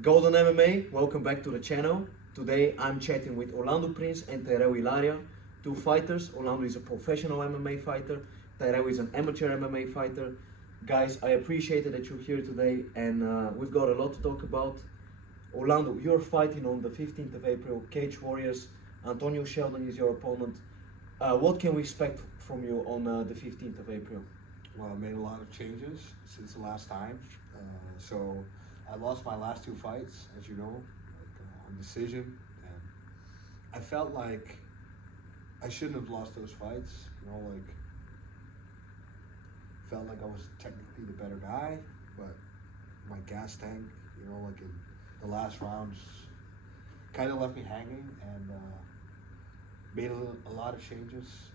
Golden MMA, welcome back to the channel. Today I'm chatting with Orlando Prins and Tyrell Illaria, two fighters. Orlando is a professional MMA fighter, Tyrell is an amateur MMA fighter. Guys, I appreciate it that you're here today and we've got a lot to talk about. Orlando, you're fighting on the 15th of April, Cage Warriors. Antonio Sheldon is your opponent. What can we expect from you on the 15th of April? Well, I made a lot of changes since the last time. So I lost my last two fights, as you know, on decision, and I felt like I shouldn't have lost those fights. Felt like I was technically the better guy, but my gas tank, in the last rounds, kind of left me hanging, and made a lot of changes.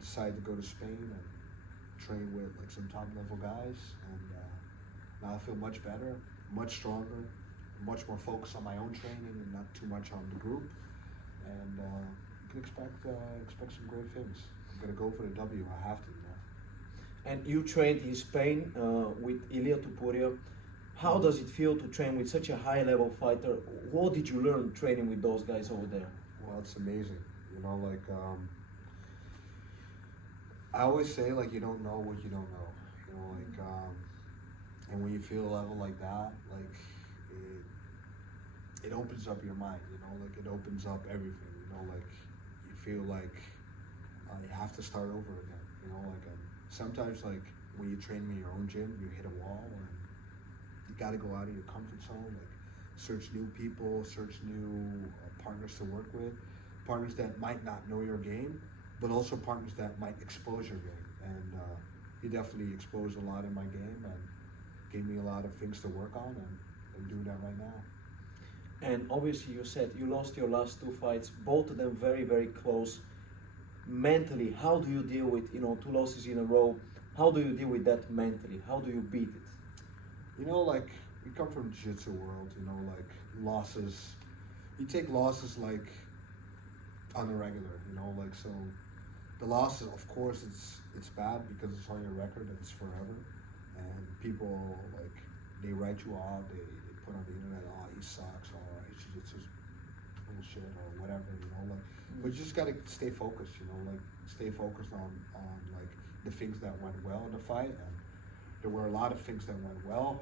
Decided to go to Spain and train with some top level guys, and now I feel much better, much stronger, much more focused on my own training and not too much on the group. And you can expect some great things. I'm gonna go for the W. I have to. And you trained in Spain with Ilia Tupuria. How does it feel to train with such a high level fighter? What did you learn training with those guys over there? Well, it's amazing. I always say you don't know what you don't know. And when you feel a level like that, it opens up your mind. It opens up everything. You feel like you have to start over again. Sometimes when you train in your own gym, you hit a wall, and you got to go out of your comfort zone. Search new people, search new partners to work with, partners that might not know your game, but also partners that might expose your game. And he definitely exposed a lot in my game and gave me a lot of things to work on, and I'm doing that right now. And obviously you said you lost your last two fights, both of them very, very close. Mentally, how do you deal with, two losses in a row? How do you deal with that mentally? How do you beat it? We come from the jiu-jitsu world, losses. You take losses on the regular, so the losses, of course, it's bad because it's on your record and it's forever. And people, they write you off, they put on the internet, oh, he sucks, or his jiu-jitsu's bullshit, or whatever, But you just gotta stay focused, stay focused on the things that went well in the fight. And there were a lot of things that went well,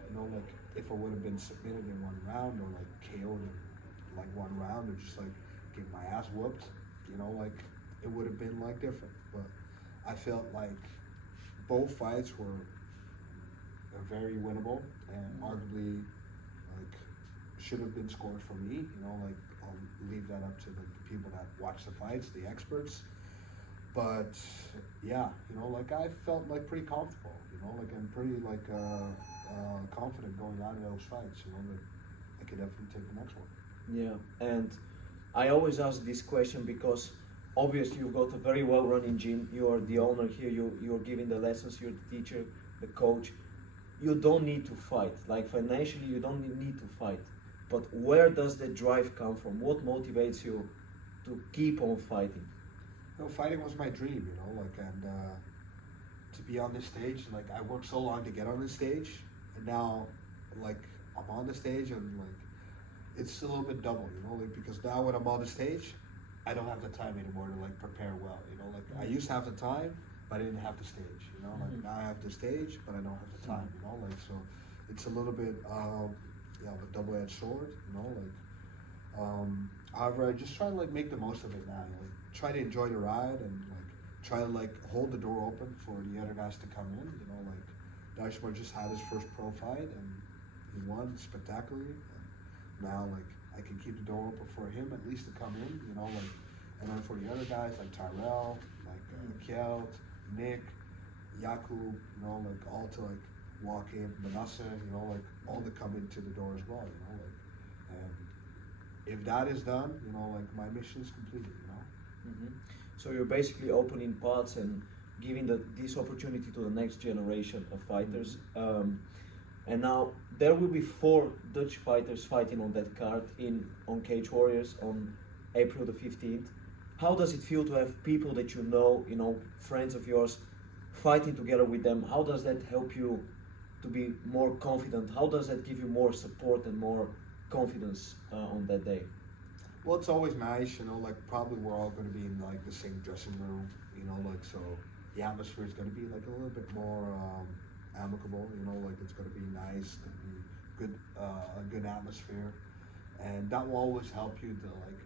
if I would have been submitted in one round or KO'd in one round, or just get my ass whooped, it would have been different. But I felt like both fights were very winnable and arguably should have been scored for me. I'll leave that up to the people that watch the fights, the experts. But yeah, I felt pretty comfortable. I'm pretty confident going out of those fights. That I could definitely take the next one. Yeah, and I always ask this question because obviously you've got a very well-running gym. You are the owner here. You're giving the lessons. You're the teacher, the coach. You don't need to fight. Financially, you don't need to fight. But where does the drive come from? What motivates you to keep on fighting? Fighting was my dream, and to be on this stage, I worked so long to get on this stage, and now, I'm on the stage, and it's a little bit double, because now when I'm on the stage, I don't have the time anymore to prepare well, I used to have the time, but I didn't have the stage, now I have the stage, but I don't have the time, so it's a little bit, a double-edged sword, however, I just try to make the most of it now, try to enjoy the ride, and try to hold the door open for the other guys to come in, Dashmar just had his first pro fight, and he won spectacularly, and now I can keep the door open for him at least to come in, and then for the other guys Tyrell, Kjeld, Nick, Jakub, all to walk in, Manasseh, all to come into the door as well, and if that is done, my mission is completed, Mm-hmm. So you're basically opening paths and giving this opportunity to the next generation of fighters. Mm-hmm. And now there will be 4 Dutch fighters fighting on that card on Cage Warriors on April the 15th. How does it feel to have people that you know, friends of yours, fighting together with them? How does that help you to be more confident? How does that give you more support and more confidence on that day? Well, it's always nice, you know, like probably we're all going to be in like the same dressing room, you know, like so the atmosphere is going to be like a little bit more amicable, you know, like it's going to be nice, going to be good, a good atmosphere, and that will always help you to like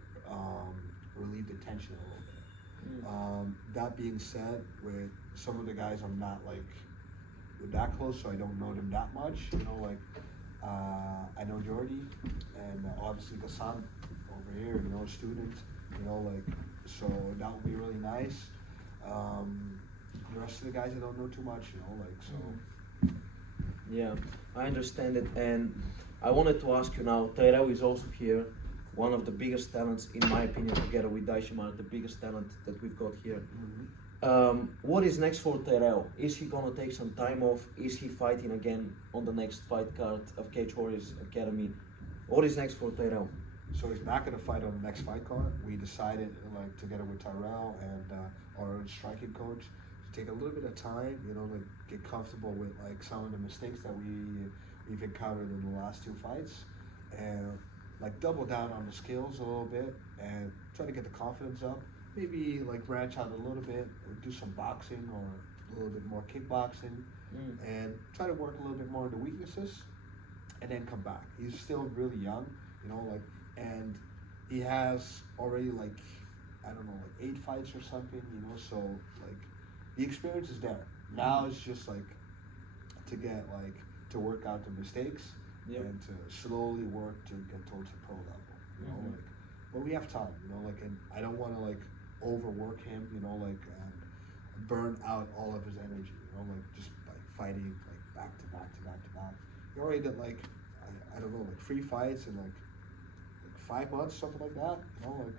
relieve the tension a little bit. That being said, with some of the guys, I'm not like that close, so I don't know them that much, you know, like I know Jordy and obviously Gassan over here, you know, a student, you know, like, so that would be really nice. The rest of the guys I don't know too much, you know, like, so. Yeah, I understand it, and I wanted to ask you now, Tyrell is also here, one of the biggest talents, in my opinion, together with Daishimar, the biggest talent that we've got here. What is next for Tyrell? Is he gonna take some time off? Is he fighting again on the next fight card of Cage Warriors Academy? What is next for Tyrell? So he's not going to fight on the next fight card. We decided, like, together with Tyrell and our striking coach, to take a little bit of time, you know, like get comfortable with like some of the mistakes that we've encountered in the last 2 fights, and like double down on the skills a little bit and try to get the confidence up. Maybe like branch out a little bit, or do some boxing or a little bit more kickboxing, and try to work a little bit more on the weaknesses, and then come back. He's still really young, you know, like, and he has already like, I don't know, like 8 fights or something, you know, so like the experience is there. Now it's just like to get like, to work out the mistakes and to slowly work to get towards the pro level, you know, like, but we have time, you know, like, and I don't want to like overwork him, you know, like, and burn out all of his energy, you know, like just like fighting like back to back to back to back. He already did like, I don't know, like 3 fights in like 5 months, something like that, you know, like,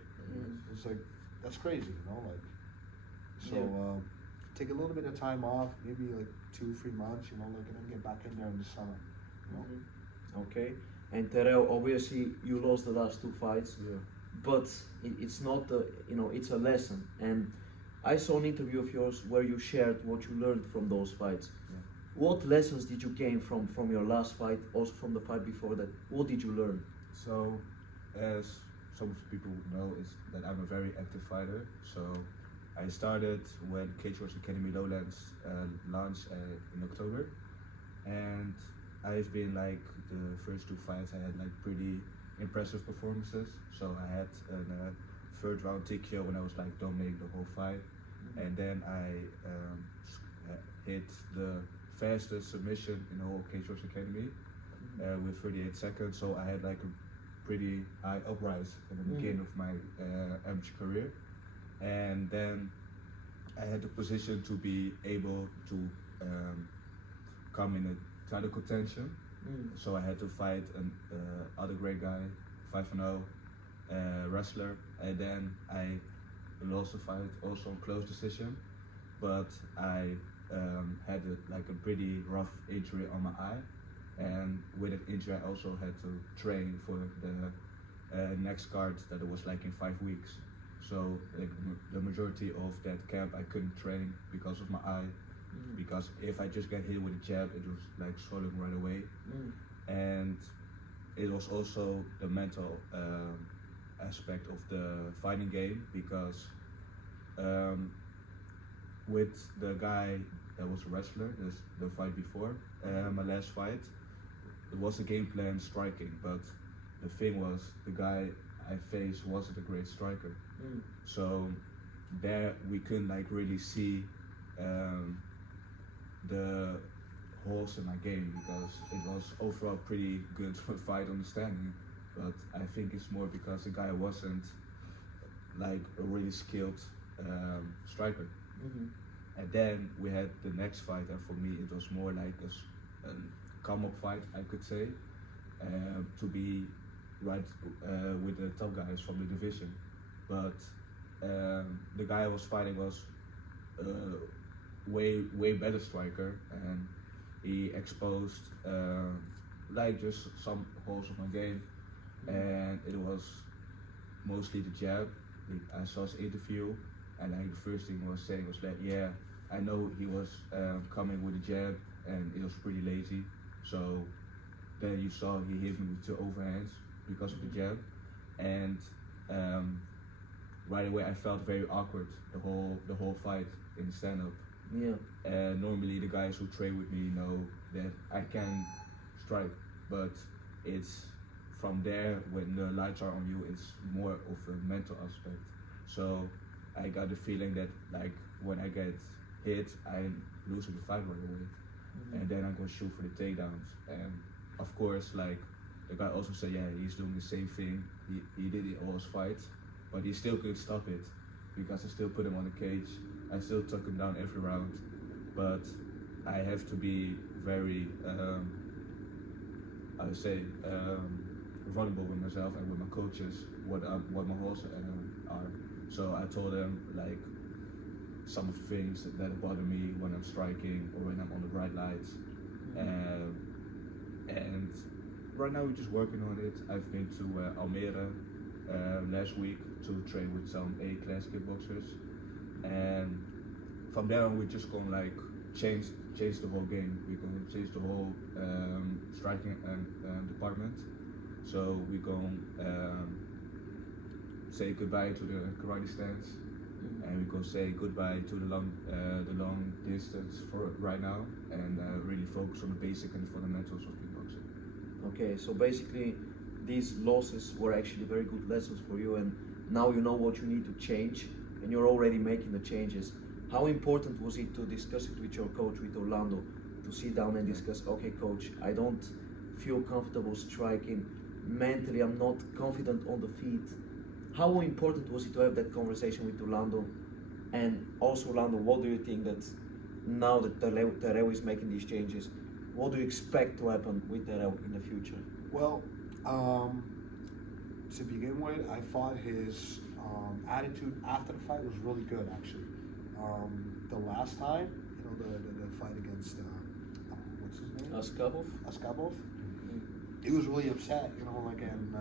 it's like, that's crazy, you know, like, so, take a little bit of time off, maybe like 2-3 months, you know, like, and then get back in there in the summer, you know. Okay, and Tyrell, obviously you lost the last 2 fights, but it's not a, you know, it's a lesson, and I saw an interview of yours where you shared what you learned from those fights. What lessons did you gain from your last fight, also from the fight before that? What did you learn? So, as some of the people know, is that I'm a very active fighter. So, I started when Cage Warriors Academy Lowlands launched in October, and I've been like the first 2 fights I had like pretty impressive performances. So I had a 3rd round TKO when I was like dominating the whole fight, and then I hit the fastest submission in the whole Cage Warriors Academy with 38 seconds. So I had like a pretty high uprise in the beginning of my amateur career, and then I had the position to be able to come in a title contention. So I had to fight an other great guy, 5-0 wrestler, and then I lost the fight also on close decision, but I had like a pretty rough injury on my eye, and with that injury I also had to train for the next card that it was like in 5 weeks. So like, the majority of that camp I couldn't train because of my eye, because if I just get hit with a jab, it was like swelling right away. And it was also the mental aspect of the fighting game, because with the guy that was a wrestler, the fight before, my last fight, it was a game plan striking, but the thing was, the guy I faced wasn't a great striker. So there we couldn't like really see the holes in my game, because it was overall pretty good fight understanding, but I think it's more because the guy wasn't like a really skilled striker. And then we had the next fight, and for me it was more like a come-up fight, I could say, to be right with the top guys from the division. But the guy I was fighting was way better striker, and he exposed like just some holes of my game, and it was mostly the jab. I saw his interview, and like the first thing he was saying was that, yeah, I know he was coming with a jab, and it was pretty lazy. So then you saw he hit me with 2 overhands, because of the jab, and right away I felt very awkward the whole fight in stand up. Yeah. Normally the guys who train with me know that I can strike, but it's from there when the lights are on you, it's more of a mental aspect. So I got the feeling that like when I get hit, I'm losing the fight right away, and then I'm gonna shoot for the takedowns. And of course, like the guy also said, yeah, he's doing the same thing. He did it all his fights, but he still couldn't stop it because I still put him on the cage. I still took him down every round, but I have to be very, I would say, vulnerable with myself and with my coaches, what my goals are. So I told them like some of the things that bother me when I'm striking or when I'm on the bright lights, and right now we're just working on it. I've been to Almere last week to train with some A-class kickboxers, and from there on we're just gonna like change the whole game. We're gonna change the whole striking department. So we're gonna say goodbye to the karate stance, and we're gonna say goodbye to the long distance for right now, and really focus on the basic and the fundamentals of kickboxing. Okay, so basically these losses were actually very good lessons for you, and now you know what you need to change, and you're already making the changes. How important was it to discuss it with your coach, with Orlando, to sit down and discuss, okay coach, I don't feel comfortable striking, mentally I'm not confident on the feet. How important was it to have that conversation with Orlando? And also Orlando, what do you think that now that Tyrell is making these changes, what do you expect to happen with Tyrell in the future? Well, to begin with, I thought his attitude after the fight was really good, actually. The last time, the fight against what's his name? Askabov. He was really upset, and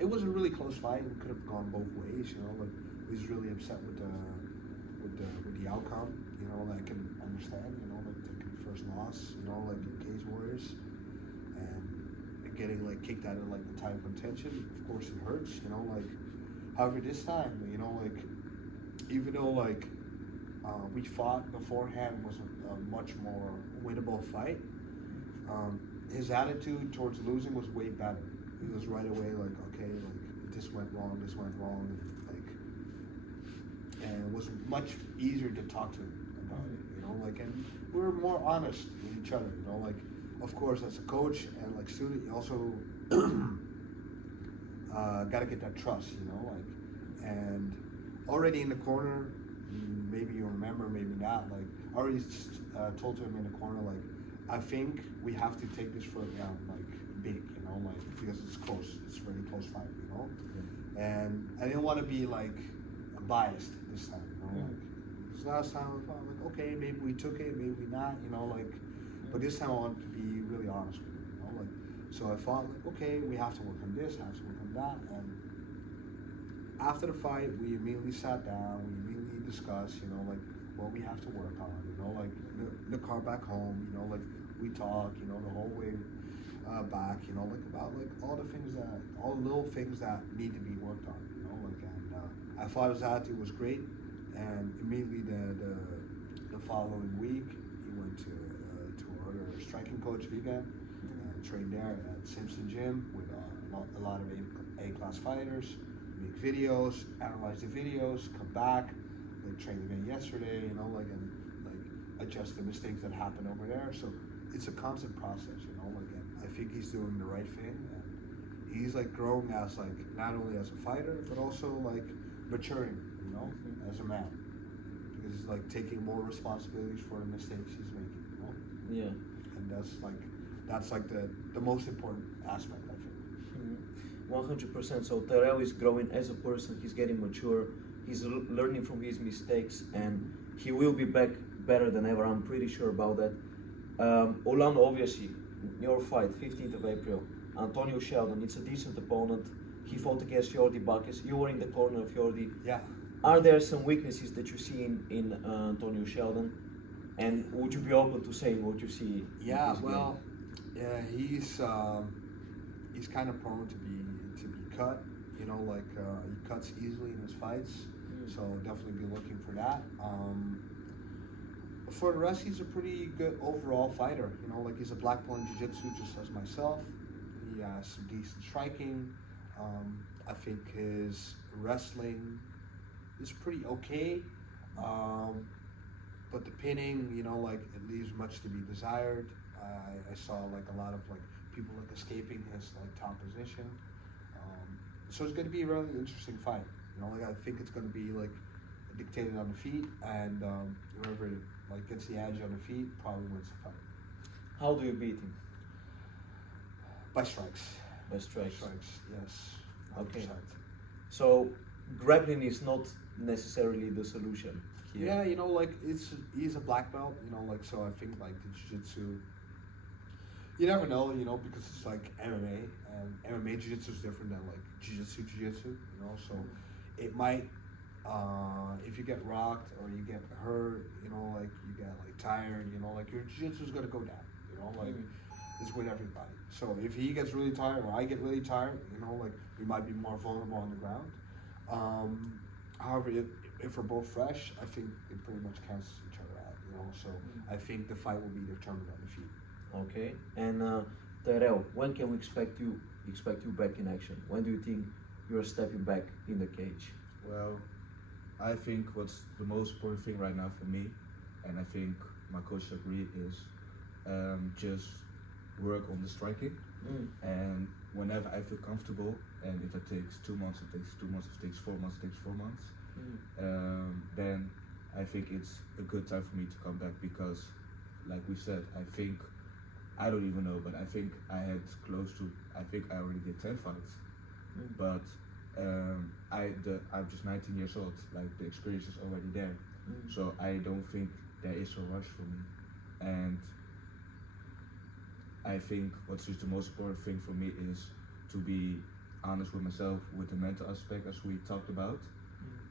it was a really close fight. It could have gone both ways, but he was really upset with the outcome. I can understand, like taking the first loss, like in Cage Warriors, and getting like kicked out of like the title contention. Of course, it hurts, However, this time, even though like we fought beforehand was a much more winnable fight, his attitude towards losing was way better. He was right away like, okay, like this went wrong, and it was much easier to talk to him about it, and we were more honest with each other, of course as a coach and like student, you also gotta get that trust, and already in the corner, maybe you remember, maybe not, like I already told him in the corner, like I think we have to take this first round like big, because it's close, it's a very close fight, and I didn't want to be like biased this time, because last time I thought like, okay, maybe we took it, maybe not, but this time I wanted to be really honest with him, so I thought like, okay, we have to work on this, have to work on that, and after the fight, we immediately sat down, we immediately discussed, what we have to work on, like the car back home, like we talk, the whole way back, like about like all the little things that need to be worked on, and I thought his attitude was great, and immediately the following week, he went to our striking coach Vigan, and trained there at Simpson Gym with a lot of A-class fighters, make videos, analyze the videos, come back, like train again yesterday, and adjust the mistakes that happen over there. So it's a constant process, and I think he's doing the right thing, and he's like growing as like not only as a fighter but also like maturing, as a man, because he's like taking more responsibilities for the mistakes he's making, Yeah. and that's like the most important aspect, I think. 100%. So Tyrell is growing as a person, he's getting mature, he's learning from his mistakes, and he will be back better than ever, I'm pretty sure about that. Orlando, obviously, your fight, 15th of April, Antonio Sheldon, it's a decent opponent. He fought against Jordi Bacchus, you were in the corner of Jordi. Yeah. Are there some weaknesses that you see in Antonio Sheldon? And would you be open to say what you see? Yeah, well, yeah, he's kind of prone to be cut. You know, like he cuts easily in his fights, so definitely be looking for that. For the rest, he's a pretty good overall fighter. You know, like he's a black belt in jiu-jitsu just as myself. He has some decent striking. I think his wrestling is pretty okay. But the pinning, you know, like it leaves much to be desired. I saw like a lot of like people like escaping his like top position. So it's going to be a really interesting fight. You know, like I think it's going to be like dictated on the feet, and whoever like gets the edge on the feet probably wins the fight. How do you beat him? By strikes. By strikes. Strikes, yes. 100%. Okay. So grappling is not necessarily the solution here. Yeah, you know, like he's a black belt, you know, like so I think like the jiu-jitsu, you never know, you know, because it's like MMA, and MMA jiu-jitsu is different than like jiu-jitsu, you know, so it might, if you get rocked or you get hurt, you know, like you get like tired, you know, like your jiu-jitsu is gonna go down, you know, like it's with everybody. So if he gets really tired or I get really tired, you know, like we might be more vulnerable on the ground. However, if we're both fresh, I think it pretty much cancels each other out, you know, so I think the fight will be determined on the feet. Okay. And Tyrell, when can we expect you back in action? When do you think you're stepping back in the cage? Well, I think what's the most important thing right now for me, and I think my coach agree, is just work on the striking. And whenever I feel comfortable, and if it takes 2 months, it takes 2 months, if it takes 4 months, it takes 4 months, then I think it's a good time for me to come back, because like we said, I don't even know, but I think I had close to, I think I already did 10 fights, but I'm just 19 years old, like the experience is already there, so I don't think there is a rush for me. And I think what's just the most important thing for me is to be honest with myself with the mental aspect, as we talked about,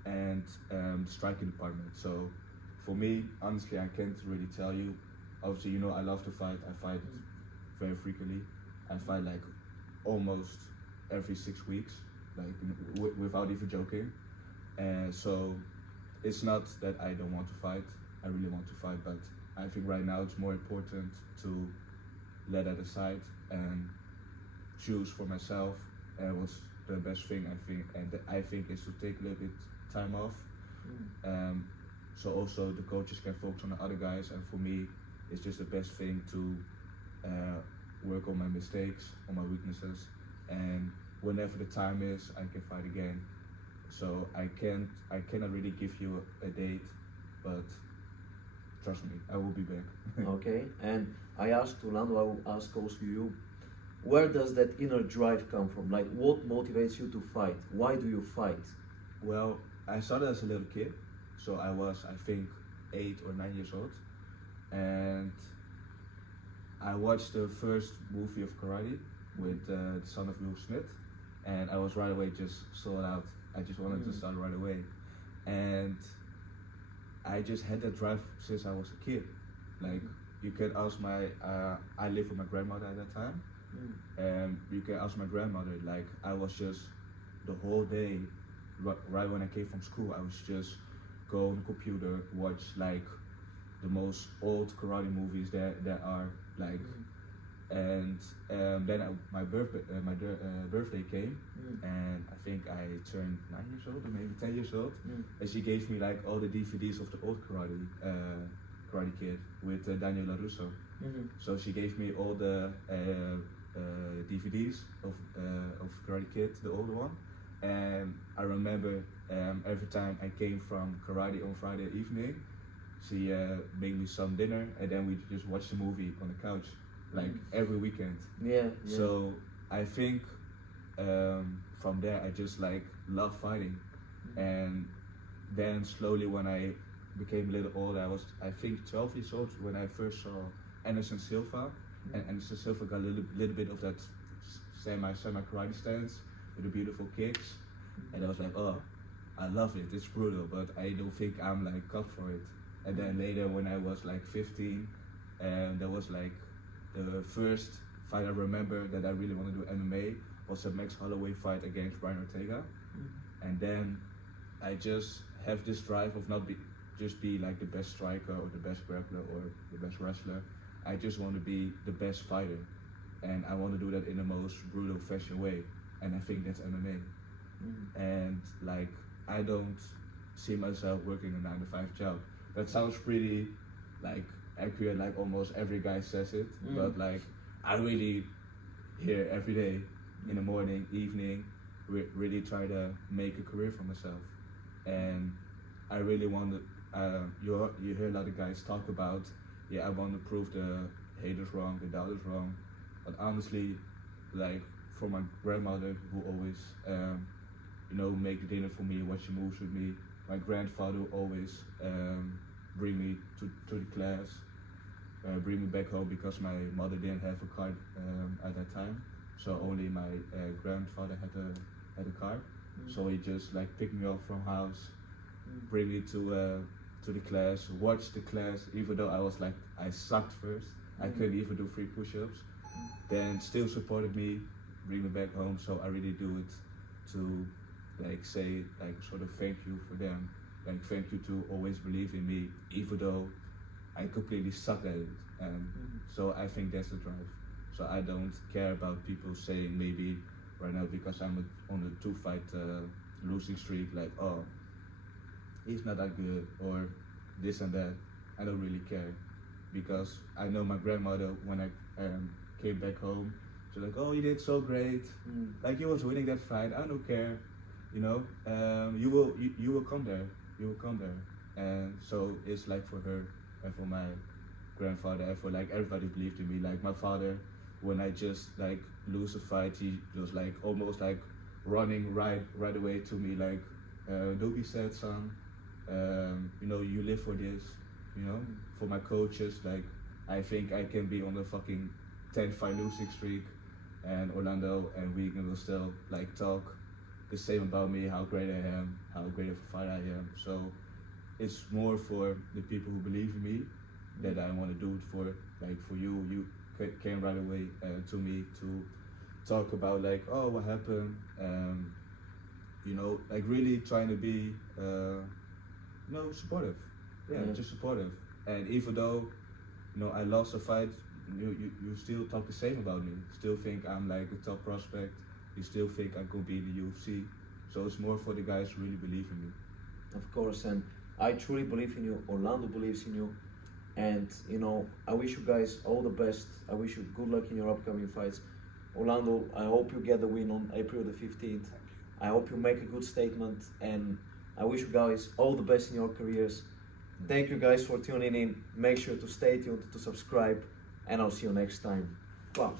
and striking department. So for me, honestly, I can't really tell you. Obviously, you know, I love to fight. I fight very frequently. I fight like almost every 6 weeks, like without even joking. And so it's not that I don't want to fight. I really want to fight, but I think right now it's more important to let that aside and choose for myself what's the best thing, I think is to take a little bit time off. So also the coaches can focus on the other guys, and for me it's just the best thing to work on my mistakes, on my weaknesses, and whenever the time is, I can fight again. So I cannot really give you a date, but trust me, I will be back. Okay, and I asked Orlando, I will ask also you, where does that inner drive come from? Like, what motivates you to fight? Why do you fight? Well, I started as a little kid, so I was, I think, 8 or 9 years old, and I watched the first movie of karate with the son of Will Smith, and I was right away just sold out. I just wanted to start right away, and I just had that drive since I was a kid. Like, you can ask I lived with my grandmother at that time, and you can ask my grandmother, like, I was just, the whole day, right when I came from school, I was just go on the computer, watch like the most old karate movies that are, like, and then my birthday came, and I think I turned 9 years old or maybe 10 years old, and she gave me like all the DVDs of the old Karate Kid with Daniel LaRusso. So she gave me all the DVDs of Karate Kid, the older one, and I remember every time I came from karate on Friday evening, she made me some dinner, and then we just watched the movie on the couch, like every weekend. Yeah. So I think from there I just like love fighting, and then slowly when I became a little older, I was, I think, 12 years old when I first saw Anderson Silva, and Anderson Silva got a little bit of that semi karate stance with the beautiful kicks, and I was like, oh, I love it. It's brutal, but I don't think I'm like cut for it. And then later when I was like 15, there was like the first fight I remember that I really want to do MMA was a Max Holloway fight against Brian Ortega. And then I just have this drive of not just be like the best striker or the best grappler or the best wrestler. I just want to be the best fighter, and I want to do that in the most brutal fashion way, and I think that's MMA. And like, I don't see myself working a 9-to-5 job. That sounds pretty like accurate, like almost every guy says it, but like I really here every day, in the morning, evening, really try to make a career for myself. And I really want to, you hear a lot of guys talk about, yeah, I want to prove the haters wrong, the doubters wrong. But honestly, like for my grandmother who always, make the dinner for me, watch the moves with me. My grandfather always bring me to the class, bring me back home because my mother didn't have a car at that time. So only my grandfather had a car. So he just like picked me up from house, bring me to the class, watch the class, even though I was like, I sucked first. I couldn't even do 3 push-ups. Then still supported me, bring me back home. So I really do it to like say like sort of thank you for them. Like thank you to always believe in me, even though I completely sucked at it. So I think that's the drive. So I don't care about people saying maybe right now because I'm on a 2-fight losing streak, like, oh, he's not that good or this and that. I don't really care because I know my grandmother when I came back home, she's like, oh, you did so great. Like you was winning that fight. I don't care, you will come there. You will come there. And so it's like for her and for my grandfather and for like everybody believed in me. Like my father, when I just like lose a fight, he was like almost like running right away to me, like don't be sad, son. You live for this. For my coaches, like I think I can be on a fucking 10-fight losing streak, and Orlando and Wigan will still like talk the same about me, how great I am, how great of a fighter I am. So it's more for the people who believe in me that I want to do it for. Like for you, you came right away to me to talk about like, oh, what happened, like really trying to be, supportive. Yeah, just supportive. And even though, I lost a fight, you still talk the same about me. Still think I'm like a top prospect. You still think I could be in the UFC. So it's more for the guys who really believe in me. Of course, and I truly believe in you. Orlando believes in you. And, I wish you guys all the best. I wish you good luck in your upcoming fights. Orlando, I hope you get the win on April the 15th. I hope you make a good statement. And I wish you guys all the best in your careers. Thank you guys for tuning in. Make sure to stay tuned, to subscribe. And I'll see you next time. Wow.